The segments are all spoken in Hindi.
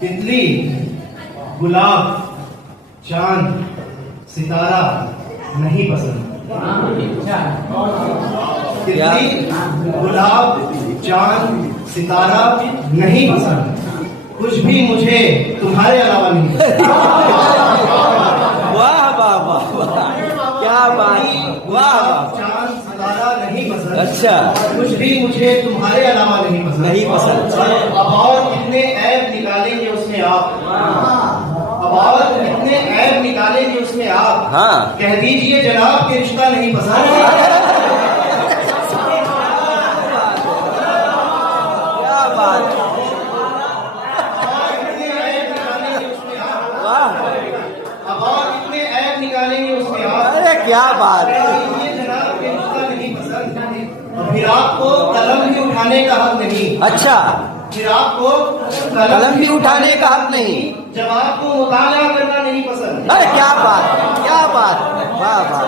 तितली, गुलाब, चांद, सितारा नहीं पसंद। तितली, गुलाब, चांद, सितारा नहीं पसंद। कुछ भी मुझे तुम्हारे अलावा नहीं पसंद। वाह वाह वाह वाह, क्या बात, वाह वाह। चांद, सितारा नहीं पसंद। अच्छा, कुछ भी मुझे तुम्हारे अलावा नहीं पसंद। नहीं पसंद। अब और कितने ऐब निकालेंगे उसमें आप, अब और कितने ऐब निकालेंगे उसमें आप। हाँ। कह दीजिए जनाब के रिश्ता नहीं पसंद। क्या बात, वाह, अब और कितने ऐब निकालेंगे उसमें आप। अरे क्या बात। कह दीजिए जनाब के रिश्ता नहीं पसंद। और फिर आपको कलम भी उठाने का हक नहीं। अच्छा, फिर आपको कलम भी उठाने का हक नहीं। जब आपको मुताला करना नहीं पसंद। अरे क्या बात, क्या बात, वाह वाह।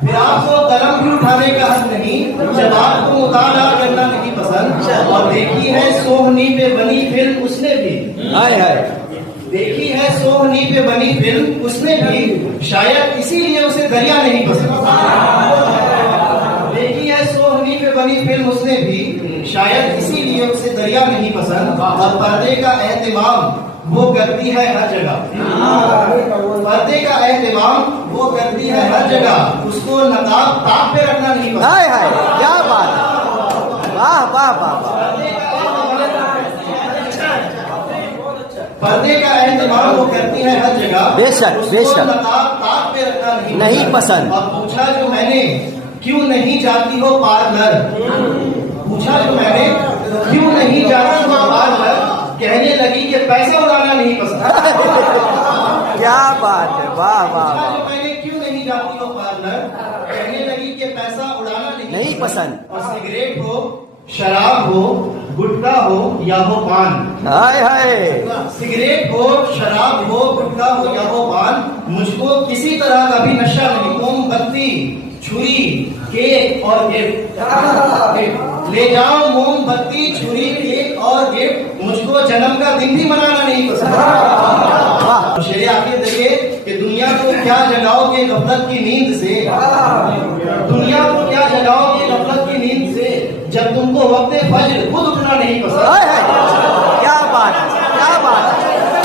फिर आपको कलम भी उठाने का हक नहीं जब आपको मुताला करना नहीं पसंद। और देखी है सोहनी पे बनी फिल्म उसने भी, हाय हाय, देखी है सोहनी पे बनी फिल्म उसने भी, शायद इसीलिए उसे दरिया नहीं पसंद। देखी है सोहनी पे बनी फिल्म उसने भी, शायद इसीलिए उसे दरिया नहीं पसंद। और पर्दे का एहतमाम वो करती है हर जगह, पर्दे का एहतमाम वो करती है हर जगह। उसको नकाब ताक पे रखना नहीं पसंद। हाय हाय, क्या बात, वाह वाह वाह वाह। पर्दे का एहतमाम वो करती है हर जगह। बेशक, उसको बेशक। नकाब ताक पे रखना नहीं पसंद। और पूछा जो मैंने क्यों नहीं जाती हो पार्लर, पूछा जो मैंने क्यों नहीं जाती हो पार्लर, कहने लगी कि पैसा उड़ाना नहीं पसंद। क्या बात है, वाह वाह पूछा वाह। जो मैंने क्यों नहीं जाती हो पार्लर, कहने लगी कि पैसा उड़ाना नहीं पसंद। और सिगरेट हो, शराब हो, गुटखा हो या हो पान, हाय हाय, सिगरेट हो, शराब हो, गुटखा हो या हो पान, मुझको किसी तरह का भी नशा नहीं। मोमबत्ती, छुरी, केक और गिफ्ट, ले जाओ मोमबत्ती, छुरी, केक और गिफ्ट, मुझको जन्म का दिन भी मनाना नहीं पसंद। शेर आखिर देखिए कि दुनिया को क्या जगाओगे गफलत की नींद से, दुनिया को क्या जगाओगे गफलत की नींद से, जब तुमको वक्त फज्र खुद उठना नहीं पसंद।